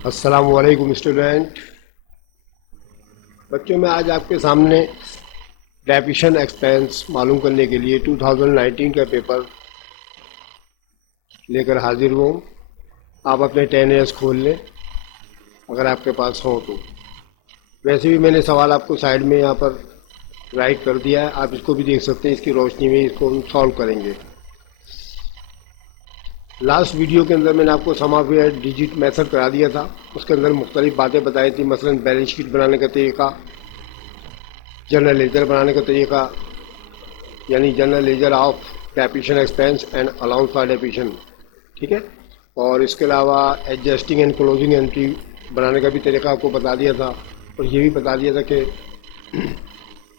अस्सलामुअलैकुम स्टूडेंट। बच्चों, मैं आज आपके सामने डेफिशिएंट एक्सपेंस मालूम करने के लिए 2019 का पेपर लेकर हाजिर हूँ। आप अपने 10 ईयर्स खोल लें अगर आपके पास हो तो। वैसे भी मैंने सवाल आपको साइड में यहाँ पर राइट कर दिया है, आप इसको भी देख सकते हैं। इसकी रोशनी में इसको हम सॉल्व करेंगे। लास्ट वीडियो के अंदर मैंने आपको सम ऑफ डिजिट मेथड करा दिया था। उसके अंदर मुख्तलिफ बातें बताई थी, मसलन बैलेंस शीट बनाने का तरीका, जनरल लेजर बनाने का तरीका, यानी general ledger of depreciation expense and allowance for depreciation, ठीक है। और इसके अलावा एडजस्टिंग एंड क्लोजिंग एंट्री बनाने का भी तरीका आपको बता दिया था। और ये भी बता दिया था कि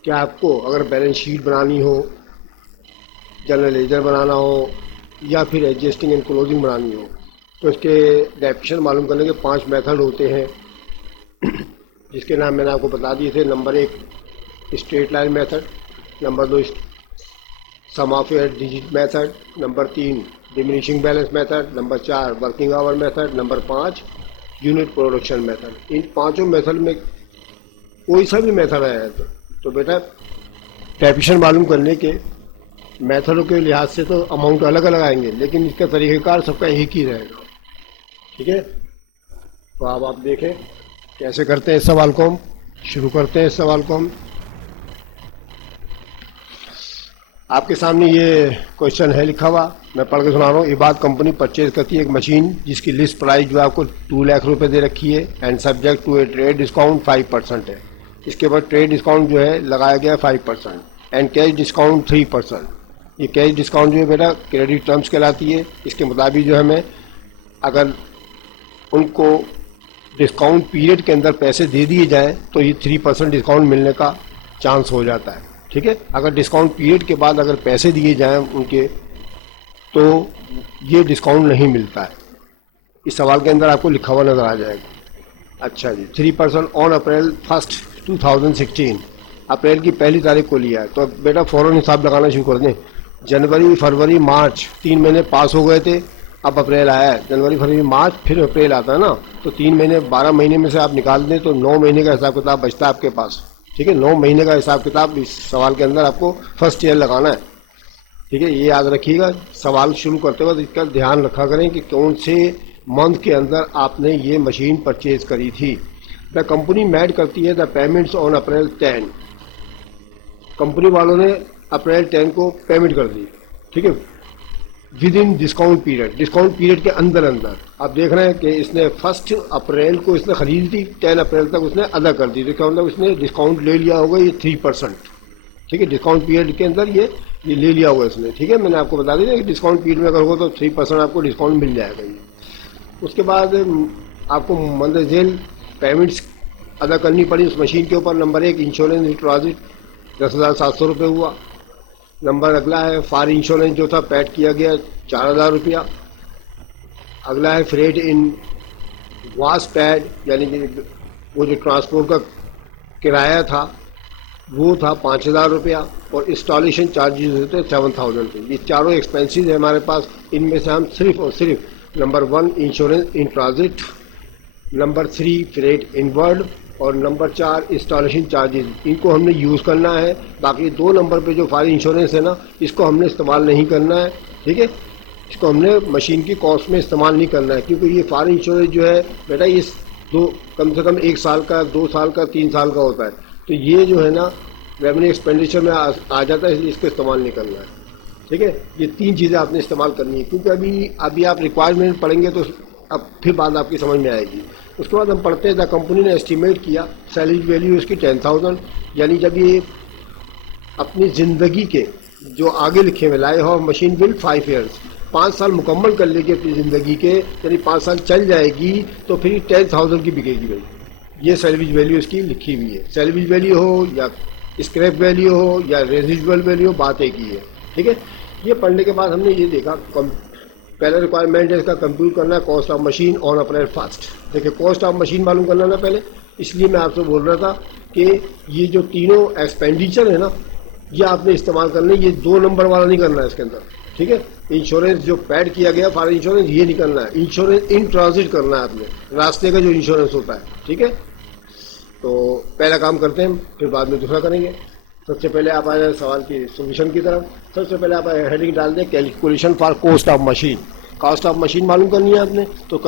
क्या आपको अगर बैलेंस शीट बनानी हो, जनरल लेजर बनाना हो या फिर एडजस्टिंग एंड क्लोजिंग बनानी हो तो इसके डेफिनेशन मालूम करने के 5 मेथड होते हैं, जिसके नाम मैंने आपको बता दिए थे। Number 1 straight line method, number 2 sum of digit method, number 3 diminishing balance method, number 4 working hour method, number 5 unit production method. इन पाँचों मेथड में कोई सा भी मेथड है तो बेटा डेफिनेशन मालूम करने के मेथडों के लिहाज से तो अमाउंट अलग अलग आएंगे, लेकिन इसका तरीक़ाकार सबका एक ही रहेगा, ठीक है। तो अब आप देखें कैसे करते हैं इस सवाल को। हम शुरू करते हैं इस सवाल को। हम आपके सामने ये क्वेश्चन है लिखा हुआ, मैं पढ़ के सुना रहा हूँ। इबाद कंपनी परचेज करती है एक मशीन जिसकी लिस्ट प्राइस जो आपको 2 लाख रुपए दे रखी है and subject to a trade discount 5% है। इसके बाद ट्रेड डिस्काउंट जो है लगाया गया 5% एंड कैश डिस्काउंट 3%। ये कैश डिस्काउंट जो है बेटा क्रेडिट टर्म्स कहलाती है। इसके मुताबिक जो है हमें अगर उनको डिस्काउंट पीरियड के अंदर पैसे दे दिए जाएँ तो ये 3% डिस्काउंट मिलने का चांस हो जाता है, ठीक है। अगर डिस्काउंट पीरियड के बाद अगर पैसे दिए जाएँ उनके तो ये डिस्काउंट नहीं मिलता है। इस सवाल के अंदर आपको लिखा हुआ नज़र आ जाएगा। अच्छा जी, 3% ऑन अप्रैल 1 2016, अप्रैल की 1 तारीख को लिया है। तो बेटा फ़ौरन हिसाब लगाना शुरू कर दें। जनवरी फरवरी मार्च 3 महीने पास हो गए थे, अब अप्रैल आया है। जनवरी फरवरी मार्च फिर अप्रैल आता है ना, तो 3 महीने 12 महीने में से आप निकाल दें तो 9 महीने का हिसाब किताब बचता है आपके पास, ठीक है। 9 महीने का हिसाब किताब इस सवाल के अंदर आपको फर्स्ट ईयर लगाना है, ठीक है। ये याद रखिएगा। सवाल शुरू करते वक्त इसका ध्यान रखा करें कि कौन से मंथ के अंदर आपने ये मशीन परचेज करी थी। द कंपनी मेड करती है the payments on April 10। Company वालों ने अप्रैल 10 को पेमेंट कर दी, ठीक है, with in discount period. Discount period के अंदर आप देख रहे हैं कि इसने 1 अप्रैल को इसने खरीदी थी, 10 अप्रैल तक उसने अदा कर दी। तो क्या मतलब इसने डिस्काउंट ले लिया होगा ये 3%, ठीक है। डिस्काउंट पीरियड के अंदर ये ले लिया होगा इसने, ठीक है। मैंने आपको बता दिया कि डिस्काउंट पीरियड में अगर होगा तो 3% आपको डिस्काउंट मिल जाएगा ये। उसके बाद आपको मंदरजेल पेमेंट्स अदा करनी पड़ी उस मशीन के ऊपर। नंबर 1 इंश्योरेंस डिपॉजिट 10,700 रुपये हुआ। नंबर अगला है फार इंश्योरेंस जो था पेड किया गया 4,000 रुपया। अगला है फ्रेट इन वास पैड, यानी कि वो जो ट्रांसपोर्ट का किराया था वो था 5,000 रुपया। और इंस्टॉलेशन चार्जेस होते 7,000 रुपये। ये चारों एक्सपेंसेस है हमारे पास। इनमें से हम सिर्फ और सिर्फ number 1 insurance in transit, number 3 freight inward और नंबर 4 इंस्टॉलेशन चार्जेस, इनको हमने यूज़ करना है। बाकी 2 नंबर पे जो फायर इंश्योरेंस है ना, इसको हमने इस्तेमाल नहीं करना है, ठीक है। इसको हमने मशीन की कॉस्ट में इस्तेमाल नहीं करना है, क्योंकि ये फायर इंश्योरेंस जो है बेटा ये कम से कम 1 साल का, 2 साल का, 3 साल का होता है। तो ये जो है ना रेवेन्यू एक्सपेंडिचर में आ जाता है, इसलिए इसको इस्तेमाल नहीं करना है, ठीक है। ये 3 चीज़ें आपने इस्तेमाल करनी है, क्योंकि अभी आप रिक्वायरमेंट पढ़ेंगे तो अब फिर बात आपकी समझ में आएगी। उसके बाद हम पढ़ते हैं द कंपनी ने एस्टिमेट किया सैलरी वैल्यू इसकी 10,000, यानी जब ये अपनी ज़िंदगी के जो आगे लिखे हुए life of machine will 5 years, 5 साल मुकम्मल कर लेगी अपनी ज़िंदगी के, यानी 5 साल चल जाएगी तो फिर 10,000 की बिकेगी भाई। ये सैलरी वैल्यू इसकी लिखी हुई है। सैलरी वैल्यू हो या स्क्रैप वैल्यू हो या रेजिडुअल वैल्यू हो, बात एक ही है, ठीक है। ये पढ़ने के बाद हमने ये देखा पहला रिक्वायरमेंट है इसका कंप्यूट करना है cost of machine on April 1। देखिए कॉस्ट ऑफ मशीन मालूम करना ना पहले, इसलिए मैं आपसे बोल रहा था कि ये जो तीनों एक्सपेंडिचर है ना ये आपने इस्तेमाल करना है। ये 2 नंबर वाला नहीं करना है इसके अंदर, ठीक है। इंश्योरेंस जो पैड किया गया फॉर इंश्योरेंस ये नहीं करना है, इंश्योरेंस इन ट्रांजिट करना है आपने, रास्ते का जो इंश्योरेंस होता है, ठीक है। तो पहला काम करते हैं, फिर बाद में दूसरा करेंगे। सबसे पहले आप आ जाए सवाल की सोल्यूशन की तरफ। सबसे पहले आप हेडिंग डाल दें calculation for cost of machine. Cost of machine मालूम करनी है आपने, तो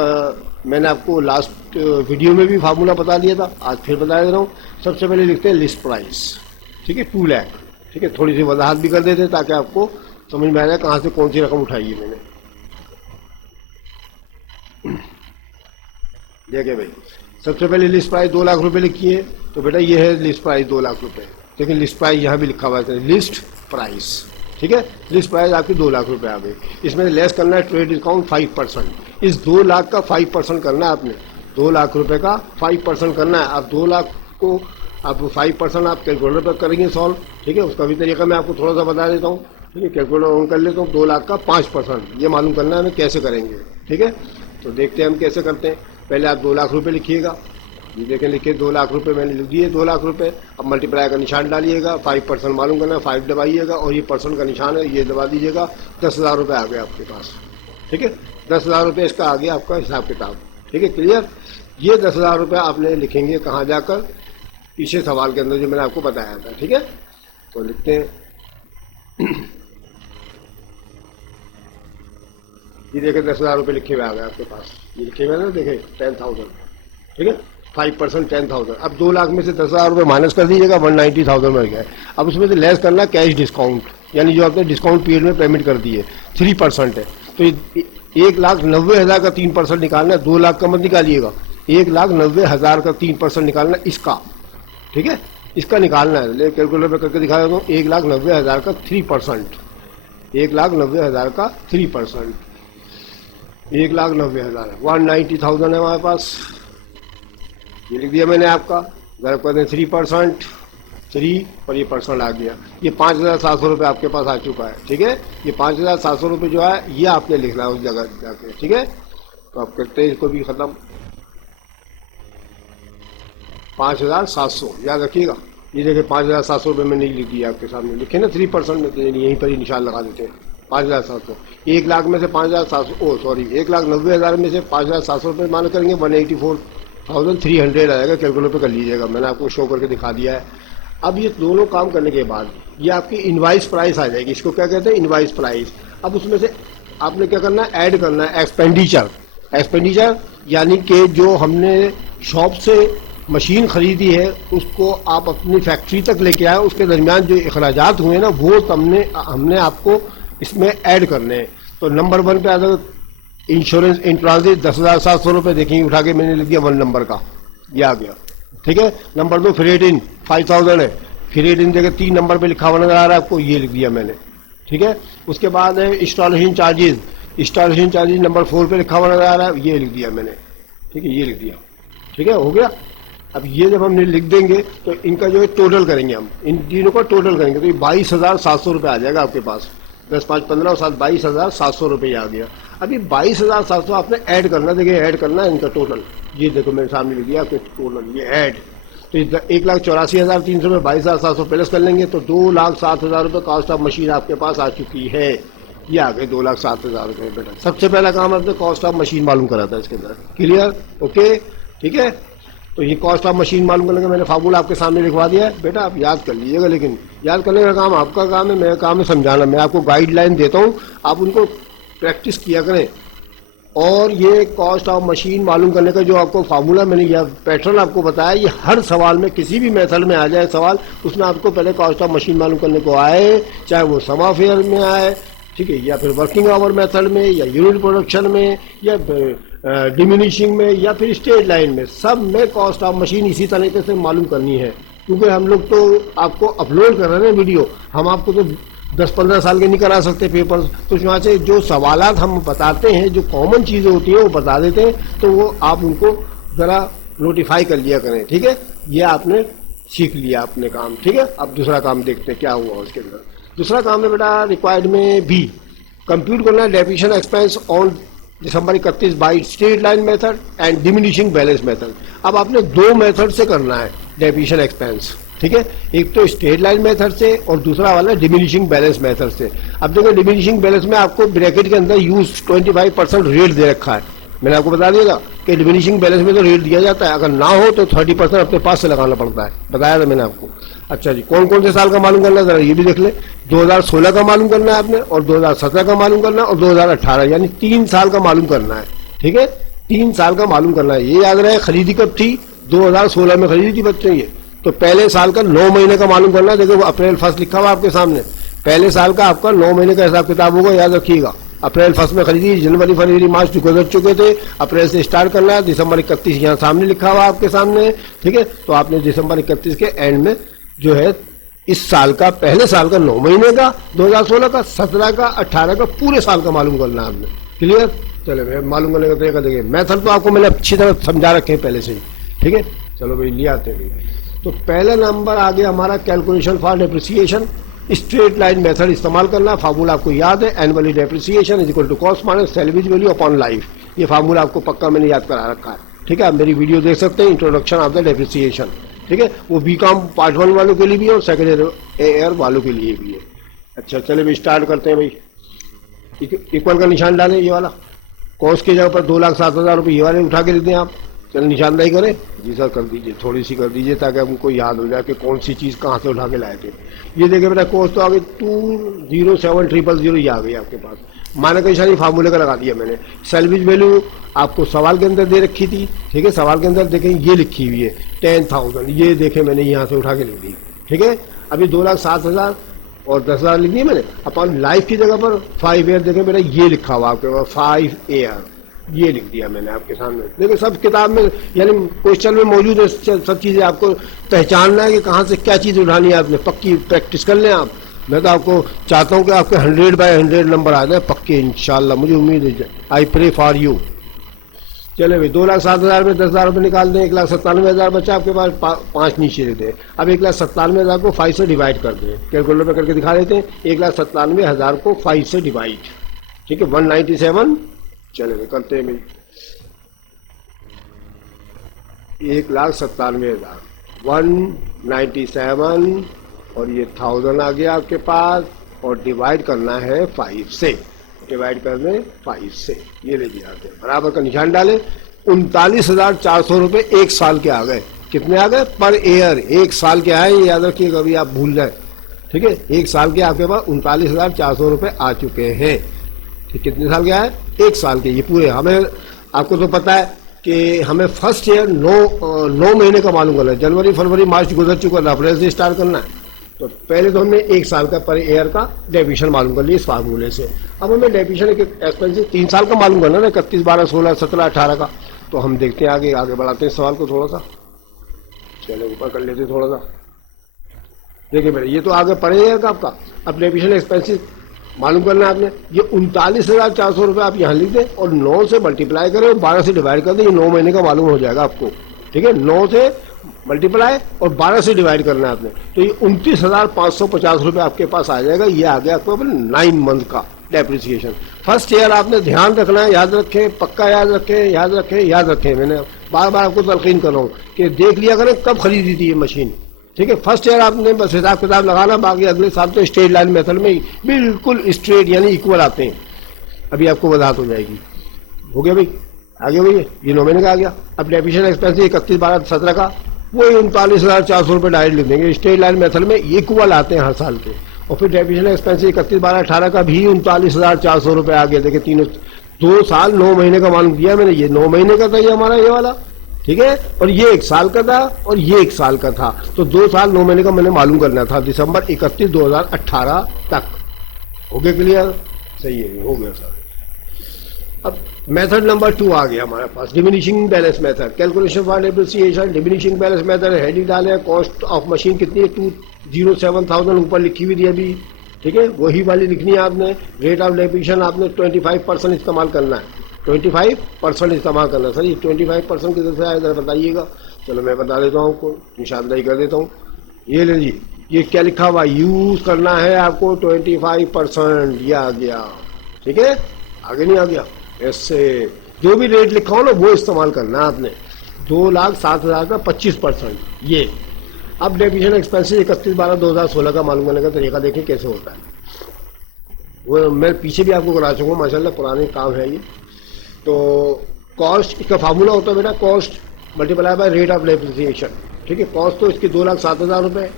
मैंने आपको लास्ट वीडियो में भी फार्मूला बता दिया था, आज फिर बता दे रहा हूँ। सबसे पहले लिखते हैं लिस्ट प्राइस, ठीक है, 2 लाख, ठीक है। थोड़ी सी वजाहत भी कर देते हैं ताकि आपको समझ में आ जाए कहाँ से कौन सी रकम उठाई है मैंने। देखिए भाई, सबसे पहले लिस्ट प्राइस 2 लाख रुपए लिखी है, तो बेटा ये है लिस्ट प्राइस 2 लाख रुपए। लेकिन लिस्ट प्राइस यहाँ भी लिखा हुआ है लिस्ट प्राइस, ठीक है। लिस्ट प्राइस आपकी 2 लाख रुपए आ गई। इसमें लेस करना है ट्रेड डिस्काउंट 5%। इस 2 लाख का 5% करना है आपने, 2 लाख रुपए का 5% करना है। आप 2 लाख को आप 5% आप कैलकुलेटर पर करेंगे सॉल्व, ठीक है। उसका भी तरीका मैं आपको थोड़ा सा बता देता हूँ, ठीक है। कैलकुलेटर ऑन कर लेता हूँ। 2 लाख का 5% ये मालूम करना है हमें कैसे करेंगे, ठीक है। तो देखते हैं हम कैसे करते हैं। पहले आप 2 लाख रुपए लिखिएगा, ये देखें लिखिए 2 लाख रुपए मैंने लिख दिए, 2 लाख रुपए। अब मल्टीप्लाई का निशान डालिएगा, 5% मालूम करना है, 5 दबाइएगा और ये परसेंट का निशान है ये दबा दीजिएगा। 10,000 रुपये आ गए आपके पास, ठीक है। 10,000 रुपये इसका आ गया आपका हिसाब किताब, ठीक है, क्लियर। ये 10,000 रुपये आपने लिखेंगे कहाँ जाकर, पीछे सवाल के अंदर जो मैंने आपको बताया था, ठीक है। तो लिखते हैं ये देखे 10,000 रुपये लिखे हुए आ गए आपके पास, ये लिखे हुए ना, देखे 10,000, ठीक है। 5% 10,000। अब 2 लाख में से 10,000 रुपये माइनस कर दीजिएगा, 190,000 मिल गया। अब उसमें से लेस करना कैश डिस्काउंट, यानी जो आपने डिस्काउंट पीरियड में पेमेंट कर दी है 3% है, तो 1,90,000 का 3% निकालना है। 2 लाख का मत निकालिएगा, 1,90,000 का 3% निकालना इसका, ठीक है, इसका निकालना है। ले कैलकुलेटर पर करके दिखा देता हूँ। 1,90,000 का 3%, 1,90,000 का 3%, 1,90,000 190,000 है हमारे पास, ये लिख दिया मैंने आपका। अगर कर दें 3%, 3 और ये परसेंट आ गया, ये 5,700 रुपये आपके पास आ चुका है, ठीक है। ये 5,700 रुपये जो है ये आपने लिखना है उस जगह जाके, ठीक है। तो आप करते हैं इसको भी खत्म, 5,700 याद रखिएगा। ये देखिए 5,700 रुपये मैंने लिख दिया आपके सामने, लिखे ना 3% में, यहीं पर ही निशान लगा देते हैं 5,700। 1 लाख में से 5,700 सॉरी 1,90,000 में से 5,700 रुपये मान करेंगे 184,300 आएगा। कैलकुलेटर पर कर लीजिएगा, मैंने आपको शो करके दिखा दिया है। अब ये दोनों काम करने के बाद ये आपकी इनवाइस प्राइस आ जाएगी, इसको क्या कहते हैं इनवाइस प्राइस। अब उसमें से आपने क्या करना है, ऐड करना है एक्सपेंडिचर। एक्सपेंडिचर यानी कि जो हमने शॉप से मशीन खरीदी है उसको आप अपनी फैक्ट्री तक लेके आए, उसके दरमियान जो अखराजात हुए ना वो हमने आपको इसमें ऐड करने हैं। तो नंबर 1 पे आता है इंश्योरेंस इन ट्रांजिट 10,700 रुपये, देखिए उठा के मैंने लिख दिया 1 नंबर का, ये आ गया, ठीक है। नंबर 2 फ्रेट इन 5,000 है, फ्रेट इन देखिए 3 नंबर पे लिखा हुआ नजर आ रहा है आपको, ये लिख दिया मैंने, ठीक है। उसके बाद है installation charges, installation charges number 4 पे लिखा हुआ नजर आ रहा है, ये लिख दिया मैंने, ठीक है, ये लिख दिया, ठीक है, हो गया। अब ये जब हमने लिख देंगे तो इनका जो है टोटल करेंगे, हम इन तीनों का टोटल करेंगे तो ये 22,700 रुपये आ जाएगा आपके पास। 10, 5, 15 और 7 22,700 रुपये आ गया। अभी 22,700 आपने ऐड करना, देखिए ऐड करना है इनका टोटल, ये देखो मेरे सामने लिख दिया आपके टोटल, ये ऐड। तो 1,84,300 में 22,700 प्लस कर लेंगे तो 2,07,000 रुपये कॉस्ट ऑफ मशीन आपके पास आ चुकी है। ये आ गए 2,07,000 रुपये बेटा। सबसे पहला काम आपने कॉस्ट ऑफ मशीन मालूम करा था इसके अंदर, क्लियर, ओके, ठीक है। तो ये कॉस्ट ऑफ मशीन मालूम करने का मैंने फार्मूला आपके सामने लिखवा दिया है, बेटा आप याद कर लीजिएगा। लेकिन याद करने का काम आपका काम है, मेरा काम है समझाना। मैं आपको गाइडलाइन देता हूँ, आप उनको प्रैक्टिस किया करें। और ये कॉस्ट ऑफ मशीन मालूम करने का जो आपको फार्मूला मैंने यह पैटर्न आपको बताया, ये हर सवाल में किसी भी मेथड में आ जाए सवाल, उसमें आपको पहले कॉस्ट ऑफ मशीन मालूम करने को आए, चाहे वो सम ऑफ फेयर में आए, ठीक है, या फिर वर्किंग आवर मेथड में, या यूनिट प्रोडक्शन में, या डिमिनिशिंग में, या फिर स्ट्रेट लाइन में, सब में कॉस्ट ऑफ मशीन इसी तरीके से मालूम करनी है। क्योंकि हम लोग तो आपको अपलोड कर रहे हैं वीडियो, हम आपको तो 10-15 साल के नहीं करा सकते पेपर्स। तो वहाँ से जो सवालात हम बताते हैं, जो कॉमन चीज़ें होती हैं वो बता देते हैं, तो वो आप उनको ज़रा नोटिफाई कर लिया करें, ठीक है। ये आपने सीख लिया अपने काम, ठीक है। अब दूसरा काम देखते हैं क्या हुआ उसके अंदर। दूसरा काम है बेटा रिक्वायर्ड में भी कंप्यूट करना है depreciation expense on December 31 by straight line method and diminishing balance method. अब आपने 2 मेथड से करना है डेप्रिसिएशन एक्सपेंस, ठीक है, एक तो स्ट्रेट लाइन मेथड से और दूसरा वाला डिमिनिशिंग बैलेंस मेथड से। अब देखो डिमिनिशिंग बैलेंस में आपको ब्रैकेट के अंदर यूज 25% रेट दे रखा है, मैंने आपको बता दिया था कि डिमिनिशिंग बैलेंस में तो रेट दिया जाता है, अगर ना हो तो 30% अपने पास से लगाना पड़ता है, बताया था मैंने आपको। अच्छा जी, कौन कौन से साल का मालूम करना है जरा ये भी देख ले। 2016 का मालूम करना है आपने, और 2017 का मालूम करना है, और 2018, यानी 3 साल का मालूम करना है। ठीक है, 3 साल का मालूम करना है। ये याद रहे खरीदी कब थी, 2016 में खरीदी थी बच्चों ये, तो पहले साल का 9 महीने का मालूम करना है। देखो अप्रैल फर्स्ट लिखा हुआ आपके सामने, पहले साल का आपका 9 महीने का हिसाब किताब होगा, याद रखिएगा। अप्रैल फर्स्ट में खरीदी, जनवरी फरवरी मार्च गुजर चुके थे, अप्रैल से स्टार्ट करना है, दिसंबर 31 यहाँ सामने लिखा हुआ आपके सामने। ठीक है, तो आपने दिसंबर 31 के एंड में जो है इस साल का, पहले साल का 9 महीने का, 2016 का, 17 का, 18 का, पूरे साल का मालूम करना है आपने। क्लियर? चलो मैं मालूम करने का तरीका देखिए, मेथड तो आपको मैंने अच्छी तरह समझा रखे हैं पहले से ही। ठीक है, चलो भाई ले आते हैं। तो पहला नंबर आ गया हमारा calculation for depreciation, straight line method इस्तेमाल करना। फार्मूला आपको याद है, annually depreciation is equal to cost minus salaries value upon life. ये फार्मूला आपको पक्का मैंने याद करा रखा है। ठीक है, आप मेरी वीडियो देख सकते हैं, इंट्रोडक्शन ऑफ द डेप्रिसिएशन। ठीक है, वो बीकॉम पार्ट 1 वालों के लिए भी है और सेकेंड ईयर वालों के लिए भी है। अच्छा चले भाई स्टार्ट करते हैं भाई। इक्वल का निशान डालें, ये वाला कॉस्ट की जगह पर 2,07,000 रुपये ये वाले उठा के देते हैं आप। चल निशानदाही करें जी सर, कर दीजिए, थोड़ी सी कर दीजिए ताकि हमको याद हो जाए कि कौन सी चीज़ कहाँ से उठा के लाए थे। ये देखिए बेटा कॉस्ट तो आ गई 207,000 ये आ गई आपके पास। मानक निशानी फार्मूले का लगा दिया मैंने। सैलरीज वैल्यू आपको सवाल के अंदर दे रखी थी। ठीक है, सवाल के अंदर देखें ये लिखी हुई है 10,000, ये देखें मैंने यहाँ से उठा के लिख दी। ठीक है, अभी 2,07,000 और 10,000 लिख दिए मैंने। अपन लाइफ की जगह पर 5 ईयर देखें मेरा ये लिखा हुआ आपके पास 5 ईयर, ये लिख दिया मैंने आपके सामने। देखिए सब किताब में यानी क्वेश्चन में मौजूद है, सब चीजें आपको पहचानना है कि कहाँ से क्या चीज उठानी है आपने। पक्की प्रैक्टिस कर लें आप। मैं तो आपको चाहता हूँ कि आपके 100/100 नंबर आ जाए पक्के, इंशाल्लाह मुझे उम्मीद है। I pray for you. चले भाई 2,07,000 में 10,000 रुपये निकाल दें, 1,97,000 बचा आपके पास, 5 नीचे दे दें। अब 1,97,000 को 5 से डिवाइड कर दें, कैलकुलेटर पे करके दिखा देते हैं। 1,97,000 को 5 से डिवाइड, ठीक है 197। चले भाई करते हैं भाई 1,97,000 197 और ये 1000 आ गया आपके पास, और डिवाइड करना है 5 से। डिवाइड कर दें 5 से, ये ले दिया आपने। बराबर का निशान डालें। 39,400 रुपये 1 साल के आ गए। कितने आ गए पर ईयर? 1 साल के आए, ये याद रखिए कभी आप भूल जाए। ठीक है, 1 साल के आपके पास 39,400 रुपये आ चुके हैं। ठीक, कितने साल के आए? 1 साल के। ये पूरे हमें, आपको तो पता है कि हमें फर्स्ट ईयर 9 महीने का मालूम करना है। जनवरी फरवरी मार्च गुजर चुका है, अप्रैल से स्टार्ट करना है। तो पहले तो हमने 1 साल का पर ईयर का डेफिनेशन मालूम कर लिया इस फार्मूले से। अब हमें डेफिनेशन एक्सपेंसिव 3 साल का मालूम करना है ना, 31, 12, 16, 17, 18 का। तो हम देखते हैं आगे बढ़ाते हैं सवाल को थोड़ा सा। चलो ऊपर कर लेते थोड़ा सा। देखिए मेरे ये तो आगे पर ईयर का आपका। अब डेफिनेशन एक्सपेंसिव मालूम करना है आपने। ये 39,400 रुपये आप यहाँ लिख दें और 9 से मल्टीप्लाई करें और 12 से डिवाइड कर दें। ये 9 महीने का मालूम हो जाएगा आपको। ठीक है, 9 से मल्टीप्लाई और 12 से डिवाइड करना है आपने। तो ये 29,550 रुपये आपके पास आ जाएगा। ये आ गया आपको 9 मंथ का डेप्रिसिएशन। फर्स्ट ईयर आपने ध्यान रखना है, याद रखें, पक्का याद रखें, याद रखें, याद रखें। मैंने बार बार आपको तलकीन कर रहा हूँ कि देख लिया करें कब खरीदी थी ये मशीन। ठीक है, फर्स्ट ईयर आपने बस हिसाब किताब लगाना, बाकी अगले साल तो स्ट्रेट लाइन मेथड में ही बिल्कुल स्ट्रेट यानी इक्वल आते हैं। अभी आपको वजाहत हो जाएगी। हो गया भाई, आगे भैया ये 9 महीने का आ गया। अब डेफिनेशन एक्सपेंसिव 31, 12, 17 का वही 39,400 रुपये डायरेक्ट लिख देंगे। स्ट्रेट लाइन मेथड में इक्वल आते हैं हर साल के। और फिर डेफिनेशन एक्सपेंसिव 31, 12, 18 का भी 39,400 रुपये आ गया। देखिए तीनों 2 साल 9 महीने का मालूम किया मैंने। ये 9 महीने का था ये हमारा ये वाला। ठीक है, और ये 1 साल का था और ये 1 साल का था। तो 2 साल 9 महीने का मैंने मालूम करना था दिसंबर 31, 2018 तक। हो गया क्लियर? सही है, हो गया सर। अब मेथड नंबर 2 आ गया हमारे पास, diminishing balance method. Calculation for depreciation diminishing balance method. Heading डाले, कॉस्ट ऑफ मशीन कितनी है 207,000 ऊपर लिखी हुई थी अभी। ठीक है, वही वाली लिखनी है आपने। रेट ऑफ डेप्रिसिएशन आपने 25% इस्तेमाल करना है। 25% इस्तेमाल करना है। सर ये 25% किधर से आया जरा बताइएगा। चलो मैं बता देता हूँ आपको, निशानदाही कर देता हूँ। ये ले जी, ये क्या लिखा हुआ, यूज करना है आपको 25%। ये आ गया। ठीक है, आगे नहीं आ गया। ऐसे जो भी रेट लिखा हो ना वो इस्तेमाल करना है आपने। 2,07,000 का 25%। ये अब डेप्रिसिएशन एक्सपेंसेस 31/12/2016 का मालूम करने का तरीका देखिए कैसे होता है। वो मैं पीछे भी आपको करा चुका हूँ, माशाल्लाह पुराने काम है ये। तो कॉस्ट, इसका फार्मूला होता है बेटा cost multiply by rate of depreciation. ठीक है, कॉस्ट तो इसकी 2,07,000 रुपये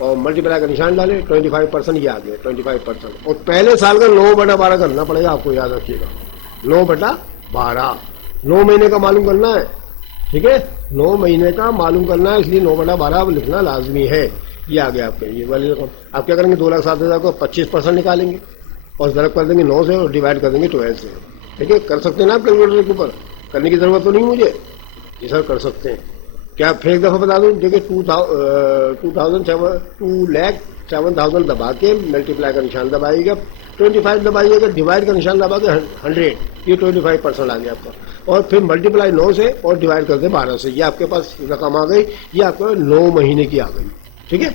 और मल्टीप्लाई का निशान डाले 25%, ये आ गया 25%। और पहले साल का 9/12 करना पड़ेगा आपको, याद रखिएगा 9/12, 9 महीने का मालूम करना है। ठीक है, 9 महीने का मालूम करना है, इसलिए 9/12 लिखना लाजमी है। ये आ गया आपका ये वाली रकम। आप क्या करेंगे, 2,07,000 को 25% निकालेंगे और ज़रब कर देंगे 9 से और डिवाइड कर देंगे 12 से। ठीक है, कर सकते हैं ना आप कैलकुलेटर के ऊपर, करने की ज़रूरत तो नहीं मुझे। जी सर कर सकते हैं। क्या फिर एक दफ़ा बता दूँ, देखिए 2,07,000 दबा के मल्टीप्लाई का निशान दबाइएगा, 25 दबाइएगा, डिवाइड का निशान दबा के 100, ये 25% आ गया आपका। और फिर मल्टीप्लाई 9 से और डिवाइड कर दे 12 से, ये आपके पास रकम आ गई। ये आपको 9 महीने की आ गई। ठीक है,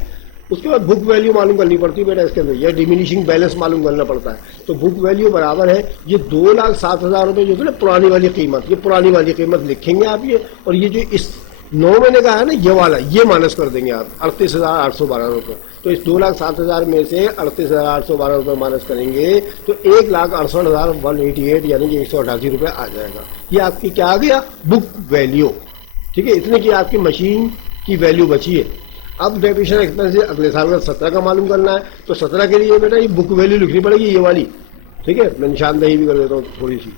उसके बाद बुक वैल्यू मालूम करनी पड़ती है बेटा इसके अंदर, या डिमिनिशिंग बैलेंस मालूम करना पड़ता है। तो बुक वैल्यू बराबर है ये 2,07,000 रुपये जो है ना पुरानी वाली कीमत, ये पुरानी वाली कीमत लिखेंगे आप ये। और ये जो इस 9 महीने का है ना ये वाला, ये माइनस कर देंगे आप 38,812 रुपये। तो इस 2,07,000 में से 38,812 रुपये माइनस करेंगे तो 1,68,188 यानी कि 188 रुपये आ जाएगा। ये आपकी क्या आ गया, बुक वैल्यू। ठीक है, इतने की आपकी मशीन की वैल्यू बची है। अब डेप्रिसिएशन एक्सपेंस अगले साल का 17 का मालूम करना है। तो 17 के लिए बेटा ये बुक वैल्यू लिखनी पड़ेगी, ये वाली। ठीक है, मैं निशानदेही भी कर देता हूँ थोड़ी सी।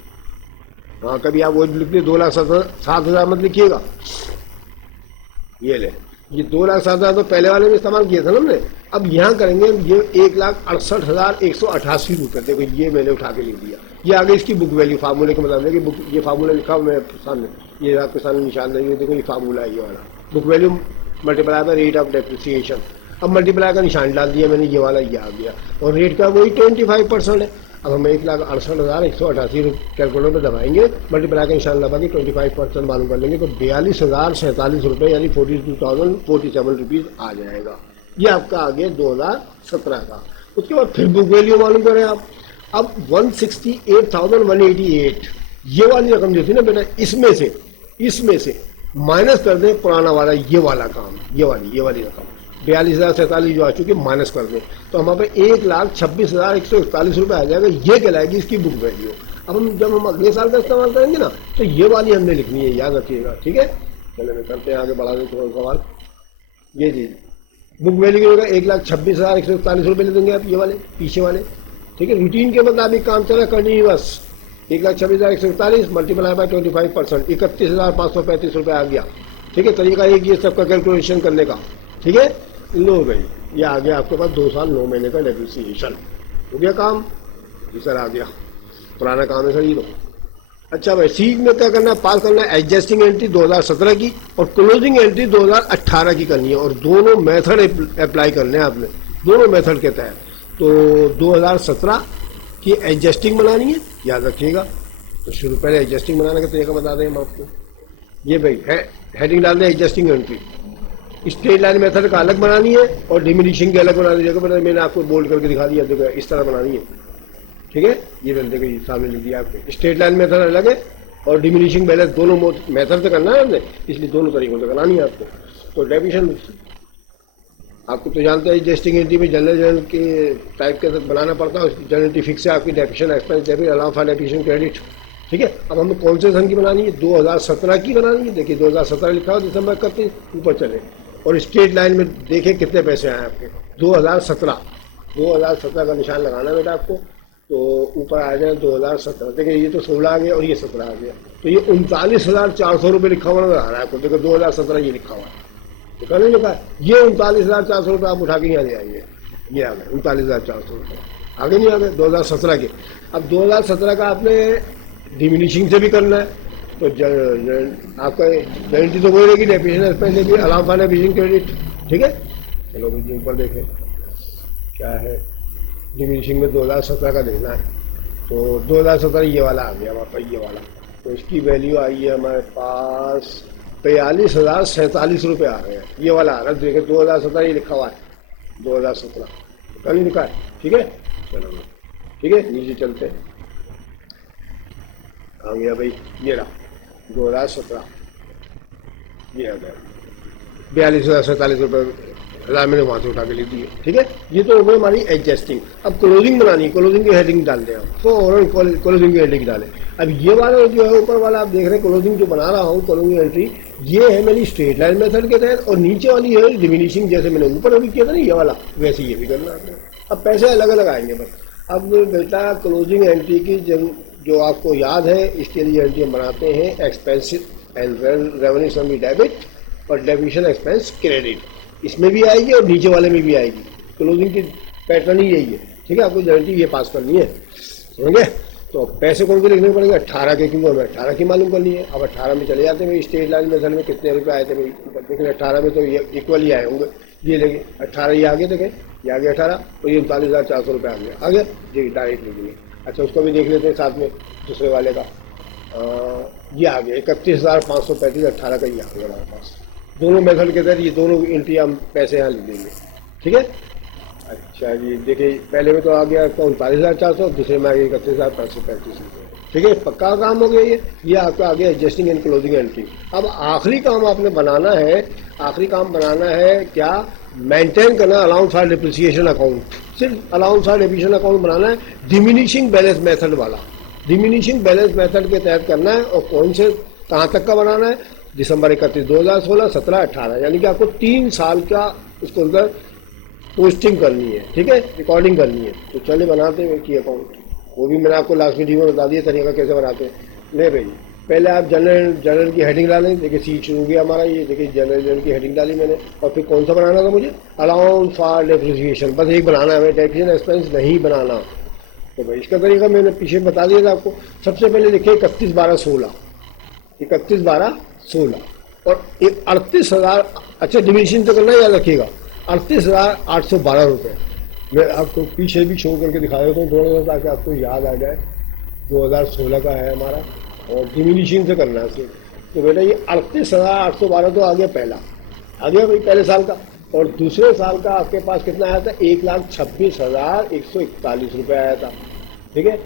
हाँ, कभी आप वो लिख लिये 2,07,000 मत लिखिएगा, ये ले, ये 2,07,000 तो पहले वाले में इस्तेमाल किया था ना हमने। अब यहाँ करेंगे ये 1,68,188 रुपये। देखो ये मैंने उठा के लिख दिया, ये आगे इसकी बुक वैल्यू फार्मूले के मतलब है कि बुक, ये फार्मूला लिखा हुआ मैं सामने, ये आपके सामने निशानदेही, देखो ये फार्मूला है ये वाला, book value multiply by rate of depreciation. अब मल्टीप्लाई का निशान डाल दिया मैंने, ये वाला ये आ गया। और रेट का वही 25% है। अब हम 1,68,188 कैलकुलेटर में दबाएंगे, मल्टीप्लाई का निशान दबा के 25% मालूम कर लेंगे तो 42,047 रुपये यानी 42,047 रुपीज़ आ जाएगा। ये आपका आ गया 2017 का। उसके बाद फिर बुक वैल्यू मालूम करें आप। अब 168,188 ये वाली रकम जो थी ना बेटा, इसमें से माइनस कर दें पुराना वाला ये वाला काम, ये वाली रकम 42,047 जो आ चुकी है माइनस कर दें तो हमारे पे 1,26,141 रुपये आ जाएगा। ये कहलाएगी इसकी बुक वैल्यू। अब जब हम अगले साल का इस्तेमाल करेंगे ना तो ये वाली हमने लिखनी है, याद रखिएगा। ठीक है, चलिए मैं करते हैं आगे बढ़ा दें थोड़ा सवाल। ये जी बुक वैल्यू की जगह 1,26,141 रुपये ले देंगे आप, ये वाले पीछे वाले। ठीक है, रूटीन के मुताबिक काम चला कंटिन्यूअस। 1,26,141 मल्टीप्लाई बाय 25%, 31,535 रुपये आ गया। ठीक है, तरीका एक ये सबका कैलकुलेशन करने का। ठीक है, लो भाई ये आ गया आपके पास 2 साल 9 महीने का डेप्रिसिएशन। हो गया काम, जी सर आ गया, पुराना काम है सर ये तो। अच्छा भाई, सी में क्या करना है, पास करना है एडजस्टिंग एंट्री 2017 की और क्लोजिंग एंट्री 2018 की करनी है। और दोनों मेथड अप्लाई करने हैं आपने, दोनों मेथड के तहत। तो 2017 की एडजस्टिंग बनानी है, याद रखिएगा। तो शुरू पहले एडजस्टिंग बनाने का तरीका बता दें हम आपको। ये भाई हेडिंग डाल दें adjusting entry. Straight line method का अलग बनानी है और डिमिनिशिंग की अलग बनानी है। मैंने आपको बोल्ड करके दिखा दिया, देखो इस तरह बनानी है। ठीक है, ये मैंने देखो ये सामने लिख दिया आपको। स्ट्रेट लाइन मेथड अलग है और डिमिनिशिंग बैलेंस दोनों मेथड से करना है हमने, इसलिए दोनों तरीकों से करानी है आपको। तो डेफिनेशन आपको तो जानते हैं एडजस्टिंग एंट्री में जनरल के टाइप के बनाना पड़ता है। जनरल एंट्री फिक्स है आपकी, definition expense debit allow for definition credit. ठीक है, अब हमें कौन से सन की बनानी है, 2017 की बनानी है। देखिए 2017 लिखा हो दिसंबर करते ऊपर चले और स्ट्रेट लाइन में देखें कितने पैसे आए आपके। 2017 का निशान लगाना बेटा आपको। तो ऊपर आ जाए 2017, देखिए ये तो 16 आ गया और ये 17 आ गया। तो ये 39,400 रुपये लिखा हुआ नजर आ रहा है आपको। देखो 2017 ये लिखा हुआ है, लिखा नहीं लिखा है, ये 39,400 रुपये आप उठा के यहाँ ले आइए। ये आ गए 39,400 रुपये, आगे नहीं आ गए 2017 के। अब 2017 का आपने डिमिनिशिंग से भी करना है तो आपका गारंटी तो वही रहेगी, डेफिनेशन एक्सपेंस भी अलाउ फॉर डेफिनेशन क्रेडिट। ठीक है, चलो भाई ऊपर देखें क्या है, डिमिनिशिंग में 2017 का देना है। तो 2017 ये वाला आ गया हमारे पास, ये वाला। तो इसकी वैल्यू आई है हमारे पास 42,047 रुपये आ रहे हैं। ये वाला आ रहा है, देखिए 2017 ये लिखा हुआ है 2017 कल ही लिखा है। ठीक है, चलो ठीक है नीचे चलते हैं। आ गया भाई, ये रहा 2017, ये आ गया 42,047 रुपये 1000 मैंने वहाँ से उठा के लिख दिए, ठीक है। ये तो हो गई हमारी एडजस्टिंग। अब क्लोजिंग बनानी है, क्लोजिंग की हेडिंग डाल दें हम, तो ओवरऑल क्लोजिंग की हेडिंग डालें। अब ये वाला जो है ऊपर वाला आप देख रहे हैं क्लोजिंग जो बना रहा हूँ, क्लोजिंग एंट्री, ये है मेरी स्ट्रेट लाइन मेथड के तहत, और नीचे वाली है डिमिनिशिंग, जैसे मैंने ऊपर अभी किया था ना ये वाला, वैसे ये भी करना है। अब पैसे अलग अलग आएंगे बस। अब बेटा क्लोजिंग एंट्री की जो आपको याद है, इसके लिए एंट्री हम बनाते हैं expense and revenue some debit और डेबिशन एक्सपेंस क्रेडिट, इसमें भी आएगी और नीचे वाले में भी आएगी। क्लोजिंग की पैटर्न ही यही है, ठीक है। आपको गारंटी ये पास करनी है, समझे। तो पैसे कौन से लिखने पड़ेंगे, 18 के, क्योंकि हमें 18 की मालूम करनी है। अब 18 में चले जाते हैं, स्टेट लाइन मेथड में कितने रुपए आए थे भाई, देखिए 18 में तो ये इक्वल ही आए होंगे, ये लेंगे 18, ये आगे देखें, ये आगे 18, तो ये 39,400 रुपये आ गया जी, डायरेक्ट लिखेंगे। अच्छा, उसको भी देख लेते हैं साथ में, दूसरे वाले का ये आ गया 31,535, 18 का ये आ गया हमारे पास। दोनों मेथड के तहत ये दोनों एंट्री हम पैसे यहाँ लिख देंगे, ठीक है। अच्छा जी, देखिए पहले में तो आ गया 39,400, दूसरे में आ गया 31,535 रुपये, ठीक है। पक्का काम हो गया ये आपका आ गया एडजस्टिंग एंड क्लोजिंग एंट्री। अब आखिरी काम आपने बनाना है, आखिरी काम बनाना है क्या, मेंटेन करना अलाउंस फॉर डिप्रिसिएशन अकाउंट, सिर्फ अलाउंस फॉर डिप्रिसिएशन अकाउंट बनाना है, डिमिनिशिंग बैलेंस मेथड वाला, डिमिनिशिंग बैलेंस मेथड के तहत करना है। और कौन से कहाँ तक का बनाना है, दिसंबर 31, 2016, 17, 18, यानी कि आपको 3 साल का उसको अंदर पोस्टिंग करनी है, ठीक है, रिकॉर्डिंग करनी है। तो चले बनाते हैं कि अकाउंट, वो भी मैंने आपको लास्ट वीडियो में बता दिया तरीका कैसे बनाते हैं। ले भाई, पहले आप जनरल की हेडिंग डालें, देखिए सी शुरू हो गया हमारा, ये देखिए जनरल की हेडिंग डाली मैंने। और फिर कौन सा बनाना था मुझे, अलाउंस फॉर डेप्रिसिएशन, बस एक बनाना है, डेप्रिसिएशन एक्सपेंस नहीं बनाना। तो भाई इसका तरीका मैंने पीछे बता दिया था आपको। सबसे पहले लिखे 31/12/16, 31/12/16 और 38,000, अच्छा डिविजन तो करना याद रखिएगा, 38,812 रुपये। मैं आपको पीछे भी शो करके दिखा देता हूँ थोड़ा सा, ताकि आपको याद आ जाए। 2016 का है हमारा और डिमिनिशिंग से करना है सिर्फ। तो बेटा ये 38,812 तो आ गया पहला, आ गया भाई पहले साल का। और दूसरे साल का आपके पास कितना आया था, 1,26,141 रुपये आया था, ठीक है।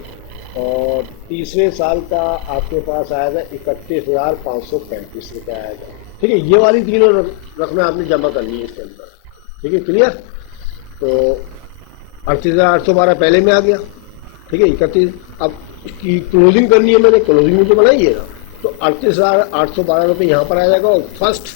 और तीसरे साल का आपके पास आया था 31,535 रुपये आया था, ठीक है। ये वाली तीनों रकमें आपने जमा करनी है इसके अंदर, ठीक है, क्लियर। तो 38,812 पहले में आ गया, ठीक है। 31, अब इसकी क्लोजिंग करनी है मैंने, क्लोजिंग में तो बनाई है ना, तो 38,812 रुपये यहाँ पर आ जाएगा। और फर्स्ट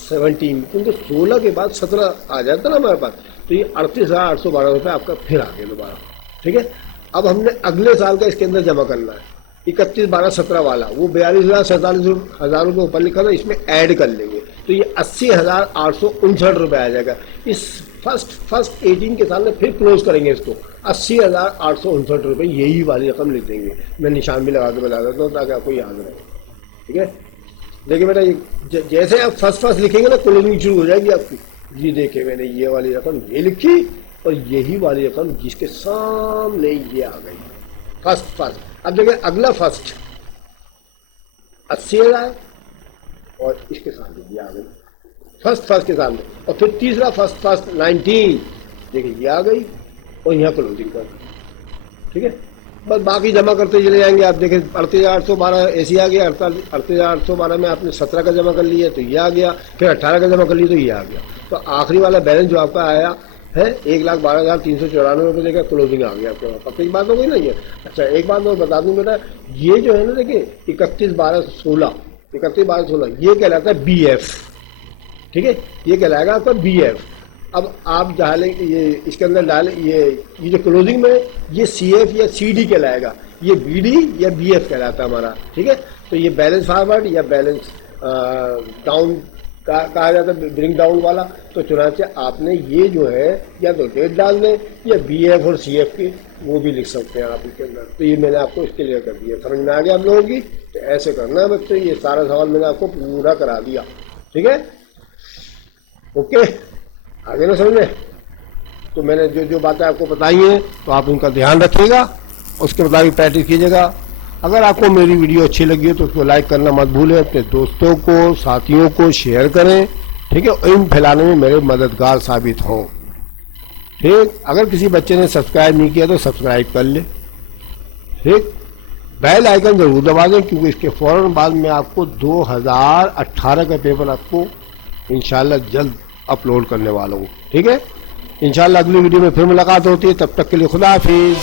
17, क्योंकि 16 के बाद 17 आ जाता ना हमारे पास, तो ये 38,812 रुपये आपका फिर आ गया दोबारा, ठीक है। अब हमने अगले साल का इसके अंदर जमा करना है, 31/12/17 वाला, वो 42,47 रुपये ऊपर लिखा था, इसमें ऐड कर लेंगे, तो ये 80,859 रुपये आ जाएगा। इस फर्स्ट 18 के सामने फिर क्लोज करेंगे इसको, 80,859 रुपये, यही वाली रकम लिख देंगे। मैं निशान भी लगा के बता देता हूँ ताकि आपको याद रहे, ठीक है। देखिए बेटा, ये जैसे आप फर्स्ट लिखेंगे ना, क्लोजिंग शुरू हो जाएगी आपकी। ये देखिए मैंने ये वाली रकम ये लिखी, और यही वाली रकम जिसके सामने ये आ गई, फर्स्ट। अब देखिए अगला फर्स्ट 80,000 और इसके सामने ये आ गई, फर्स्ट के सामने। और फिर तीसरा फर्स्ट 19, देखिए ये आ गई, और यहाँ क्लोजिंग कर, ठीक है। बस बाकी जमा करते चले जाएंगे। आप देखें 38,812 ऐसी आ गया, 38,812 में आपने 17 का जमा कर लिया तो ये आ गया, फिर 18 का जमा कर लिया तो ये आ गया। तो आखिरी वाला बैलेंस जो आपका आया है 1,12,394 रुपये देगा, क्लोजिंग आ गया आपके पास। एक बात हो गई ना ये। अच्छा एक बात और बता दूं बेटा, ये जो है ना देखिए 31/12/16 ये कहलाता है BF, ठीक है, ये कहलाएगा आपका BF। अब आप डालें ये इसके अंदर डालें ये जो क्लोजिंग में ये CF या CD कहलाएगा, ये BD या BF कहलाता है हमारा, ठीक है। तो ये बैलेंस फॉरवर्ड या बैलेंस डाउन कहा जाता है, ब्रिंग डाउन वाला। तो चुनाचे आपने ये जो है या तो डेट डाल दें या BF और CF की वो भी लिख सकते हैं आप इसके अंदर। तो ये मैंने आपको क्लियर कर दिया, समझ में आ गया आप लोगों की। तो ऐसे करना है बच्चों, ये सारा सवाल मैंने आपको पूरा करा दिया, ठीक है, ओके, आगे ना समझ में। तो मैंने जो बातें आपको बताई हैं तो आप उनका ध्यान रखिएगा, उसके मुताबिक प्रैक्टिस कीजिएगा। अगर आपको मेरी वीडियो अच्छी लगी है तो उसको लाइक करना मत भूलें, अपने दोस्तों को साथियों को शेयर करें, ठीक है, इन फैलाने में मेरे मददगार साबित हों, ठीक। अगर किसी बच्चे ने सब्सक्राइब नहीं किया तो सब्सक्राइब कर ले, ठीक। बेल आइकन जरूर दबा दें, क्योंकि इसके फौरन बाद में आपको 2018 का पेपर आपको इंशाल्लाह जल्द अपलोड करने वाला हूँ। ठीक है, इंशाल्लाह अगली वीडियो में फिर मुलाकात होती है, तब तक के लिए खुदा हाफिज।